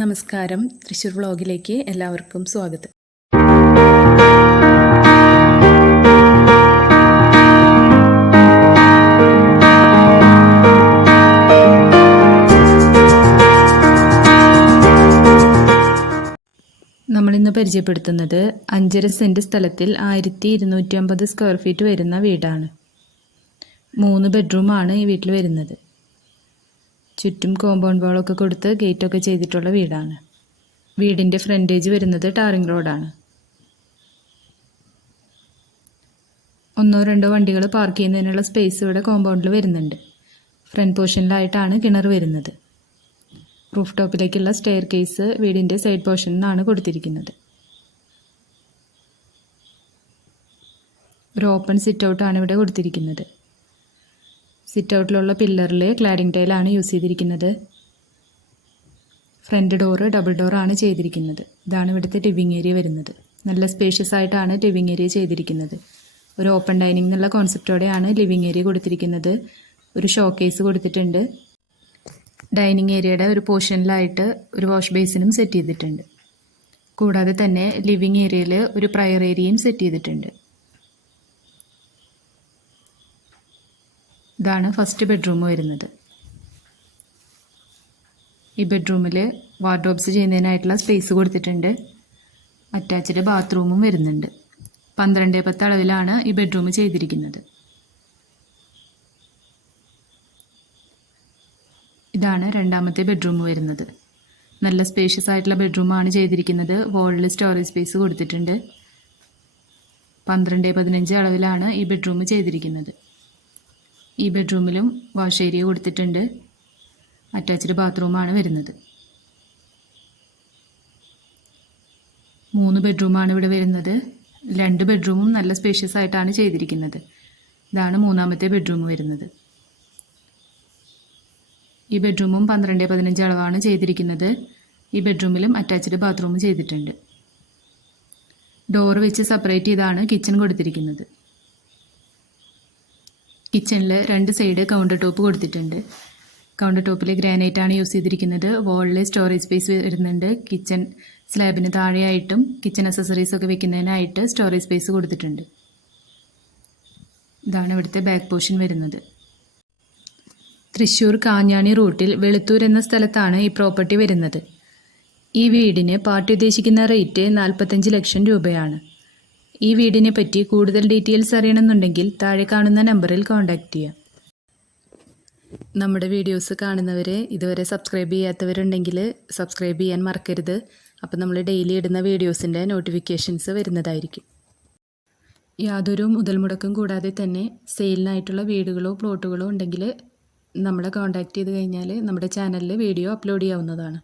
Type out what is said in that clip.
നമസ്കാരം, തൃശ്ശൂർ വ്ളോഗിലേക്ക് എല്ലാവർക്കും സ്വാഗതം. നമ്മളിന്ന് പരിചയപ്പെടുത്തുന്നത് 5.5 സെൻറ്റ് സ്ഥലത്തിൽ 1250 സ്ക്വയർ ഫീറ്റ് വരുന്ന വീടാണ്. 3 ബെഡ്റൂമാണ് ഈ വീട്ടിൽ വരുന്നത്. ചുറ്റും കോമ്പൗണ്ട് വാളൊക്കെ കൊടുത്ത് ഗേറ്റൊക്കെ ചെയ്തിട്ടുള്ള വീടാണ്. വീടിൻ്റെ ഫ്രണ്ടേജ് വരുന്നത് ടാറിംഗ് റോഡാണ്. 1-2 വണ്ടികൾ പാർക്ക് ചെയ്യുന്നതിനുള്ള സ്പേസ് ഇവിടെ കോമ്പൗണ്ടിൽ വരുന്നുണ്ട്. ഫ്രണ്ട് പോർഷനിലായിട്ടാണ് കിണർ വരുന്നത്. റൂഫ് ടോപ്പിലേക്കുള്ള സ്റ്റെയർ കേസ് വീടിൻ്റെ സൈഡ് പോർഷനിലാണ് കൊടുത്തിരിക്കുന്നത്. ഒരു ഓപ്പൺ സിറ്റ് ഔട്ടാണ് ഇവിടെ കൊടുത്തിരിക്കുന്നത്. സിറ്റ് ഔട്ടിലുള്ള പില്ലറിൽ ക്ലാഡിംഗ് ടൈലാണ് യൂസ് ചെയ്തിരിക്കുന്നത്. ഫ്രണ്ട് ഡോറ് ഡബിൾ ഡോറാണ് ചെയ്തിരിക്കുന്നത്. ഇതാണ് ഇവിടുത്തെ ലിവിങ് ഏരിയ വരുന്നത്. നല്ല സ്പേഷ്യസ് ആയിട്ടാണ് ലിവിങ് ഏരിയ ചെയ്തിരിക്കുന്നത്. ഒരു ഓപ്പൺ ഡൈനിങ് എന്നുള്ള കോൺസെപ്റ്റോടെയാണ് ലിവിങ് ഏരിയ കൊടുത്തിരിക്കുന്നത്. ഒരു ഷോ കേസ് കൊടുത്തിട്ടുണ്ട്. ഡൈനിങ് ഏരിയയുടെ ഒരു പോർഷനിലായിട്ട് ഒരു വാഷ് ബേസിനും സെറ്റ് ചെയ്തിട്ടുണ്ട്. കൂടാതെ തന്നെ ലിവിങ് ഏരിയയിൽ ഒരു പ്രയർ ഏരിയയും സെറ്റ് ചെയ്തിട്ടുണ്ട്. ഇതാണ് ഫസ്റ്റ് ബെഡ്റൂം വരുന്നത്. ഈ ബെഡ്റൂമിൽ വാർഡ്രോബ്സ് ചെയ്യുന്നതിനായിട്ടുള്ള സ്പേസ് കൊടുത്തിട്ടുണ്ട്. അറ്റാച്ച്ഡ് ബാത്റൂമും വരുന്നുണ്ട്. 12x10 അളവിലാണ് ഈ ബെഡ്റൂം ചെയ്തിരിക്കുന്നത്. ഇതാണ് രണ്ടാമത്തെ ബെഡ്റൂം വരുന്നത്. നല്ല സ്പേഷ്യസ് ആയിട്ടുള്ള ബെഡ്റൂമാണ് ചെയ്തിരിക്കുന്നത്. വോളിൽ സ്റ്റോറേജ് സ്പേസ് കൊടുത്തിട്ടുണ്ട്. 12x15 അളവിലാണ് ഈ ബെഡ്റൂം ചെയ്തിരിക്കുന്നത്. ഈ ബെഡ്റൂമിലും വാഷ് ഏരിയ കൊടുത്തിട്ടുണ്ട്. അറ്റാച്ച്ഡ് ബാത്റൂമാണ് വരുന്നത്. 3 ബെഡ്റൂമാണ് ഇവിടെ വരുന്നത്. 2 ബെഡ്റൂമും നല്ല സ്പേഷ്യസ് ആയിട്ടാണ് ചെയ്തിരിക്കുന്നത്. ഇതാണ് മൂന്നാമത്തെ ബെഡ്റൂം വരുന്നത്. ഈ ബെഡ്റൂമും 12x15 അളവാണ് ചെയ്തിരിക്കുന്നത്. ഈ ബെഡ്റൂമിലും അറ്റാച്ച്ഡ് ബാത്റൂം ചെയ്തിട്ടുണ്ട്. ഡോർ വെച്ച് സെപ്പറേറ്റ് ചെയ്താണ് കിച്ചൺ കൊടുത്തിരിക്കുന്നത്. കിച്ചണിൽ 2 സൈഡ് കൗണ്ടർ ടോപ്പ് കൊടുത്തിട്ടുണ്ട്. കൗണ്ടർ ടോപ്പിൽ ഗ്രാനൈറ്റ് ആണ് യൂസ് ചെയ്തിരിക്കുന്നത്. വോളിൽ സ്റ്റോറേജ് സ്പേസ് വരുന്നുണ്ട്. കിച്ചൺ സ്ലാബിന് താഴെയായിട്ടും കിച്ചൺ അക്സസറീസ് ഒക്കെ വെക്കുന്നതിനായിട്ട് സ്റ്റോറേജ് സ്പേസ് കൊടുത്തിട്ടുണ്ട്. ഇതാണ് ഇവിടുത്തെ ബാക്ക് പോർഷൻ വരുന്നത്. തൃശ്ശൂർ കാഞ്ഞാണി റൂട്ടിൽ വെളുത്തൂർ എന്ന സ്ഥലത്താണ് ഈ പ്രോപ്പർട്ടി വരുന്നത്. ഈ വീടിന് പാർട്ടി ഉദ്ദേശിക്കുന്ന റേറ്റ് 45 ലക്ഷം രൂപയാണ്. ഈ വീടിനെ പറ്റി കൂടുതൽ ഡീറ്റെയിൽസ് അറിയണമെന്നുണ്ടെങ്കിൽ താഴെ കാണുന്ന നമ്പറിൽ കോൺടാക്റ്റ് ചെയ്യാം. നമ്മുടെ വീഡിയോസ് കാണുന്നവരെ ഇതുവരെ സബ്സ്ക്രൈബ് ചെയ്യാത്തവരുണ്ടെങ്കിൽ സബ്സ്ക്രൈബ് ചെയ്യാൻ മറക്കരുത്. അപ്പോൾ നമ്മൾ ഡെയിലി ഇടുന്ന വീഡിയോസിൻ്റെ നോട്ടിഫിക്കേഷൻസ് വരുന്നതായിരിക്കും. യാതൊരു മുതൽ മുടക്കും കൂടാതെ തന്നെ സെയിലിനായിട്ടുള്ള വീടുകളോ പ്ലോട്ടുകളോ ഉണ്ടെങ്കിൽ നമ്മളെ കോൺടാക്റ്റ് ചെയ്ത് കഴിഞ്ഞാൽ നമ്മുടെ ചാനലിൽ വീഡിയോ അപ്ലോഡ് ചെയ്യാവുന്നതാണ്.